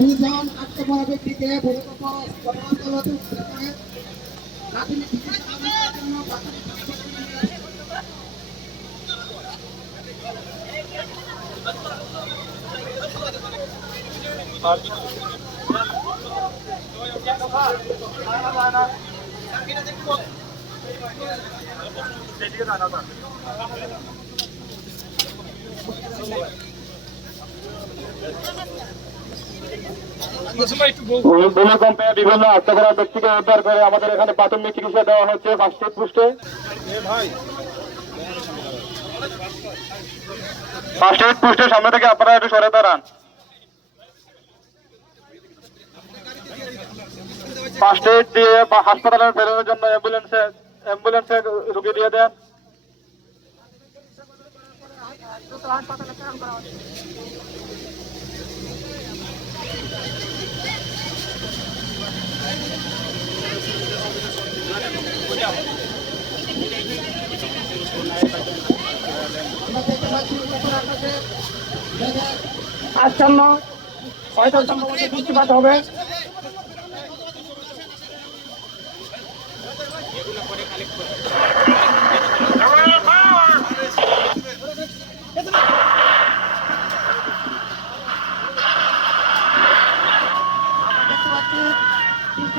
দুজন আত্মবহ ব্যক্তিকে ভূমিকম্প ঘটনাস্থলতে উদ্ধার করে প্রাথমিক চিকিৎসা ব্যবস্থার জন্য প্রাথমিক হাসপাতালে নিয়ে আসে। ওই ভূমিকম্পে বিভিন্ন আত্মকরা ব্যক্তিকে উদ্ধার করে আমাদের এখানে প্রাথমিক চিকিৎসা দেওয়া হচ্ছে ফার্স্ট এড পুষ্টে। ফার্স্ট এড পুষ্টের সামনে থেকে আপনারা একটু সরে দাঁড়ান। ফার্স্ট এড দিয়ে হাসপাতালে বেরোনোর জন্য অ্যাম্বুলেন্সে অ্যাম্বুলেন্সে রুগী দিয়ে দেন। আচ্ছন্ন হয়তো সম্ভবত বৃষ্টিপাত হবে। আমরা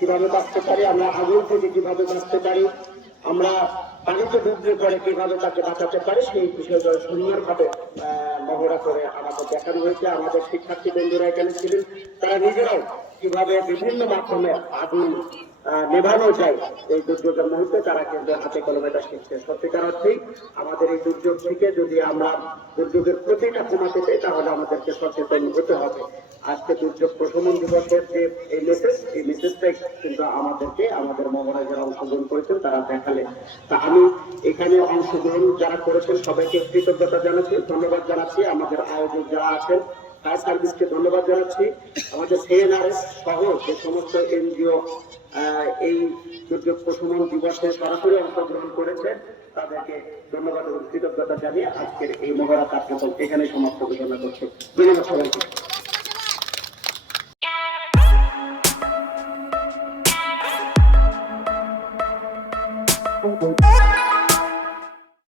কীভাবে বাঁচতে পারি, আমরা আগুন থেকে কীভাবে বাঁচতে পারি, আমরা পানিতে ডুবলে পরে কীভাবে তাকে বাঁচাতে পারি, সেই বিষয়টা সুন্দরভাবে মহড়া করে আমাদের দেখানো হয়েছে। আমাদের শিক্ষার্থী বন্ধুরা এখানে ছিলেন, তারা নিজেরাও কীভাবে বিভিন্ন মাধ্যমে আগুন নেভানো যায় এই দুর্যোগের মুহূর্তে। তারা কিন্তু হাতে কলমে এটা শিখছে সত্যিকার অর্থেই আমাদের এই দুর্যোগ থেকে যদি আমরা দুর্যোগের প্রতিটা কমাতে চাই তাহলে আমাদেরকে সচেতন হতে হবে। আজকে দুর্যোগ প্রশমন দিবসের যে এই মেসেজ এই মেসেজটাই কিন্তু আমাদেরকে, আমাদের মহড়ায় যারা অংশগ্রহণ করেছেন, তারা দেখালে। তা আমি এখানে অংশগ্রহণ যারা করেছেন, সবাইকে কৃতজ্ঞতা জানাচ্ছি, ধন্যবাদ জানাচ্ছি। আমাদের আয়োজক যারা আছেন, ফায়ার সার্ভিসকে ধন্যবাদ জানাচ্ছি। আমাদের সিএনআরএস সহ যে সমস্ত এনজিও এই দুর্যোগ প্রশমন দিবসে সরাসরি অংশগ্রহণ করেছে তাদেরকে ধন্যবাদ এবং কৃতজ্ঞতা জানিয়ে আজকের এই মহড়া কার্যক্রম এখানে সমাপ্ত ঘোষণা করছে। ধন্যবাদ সবাইকে। Thank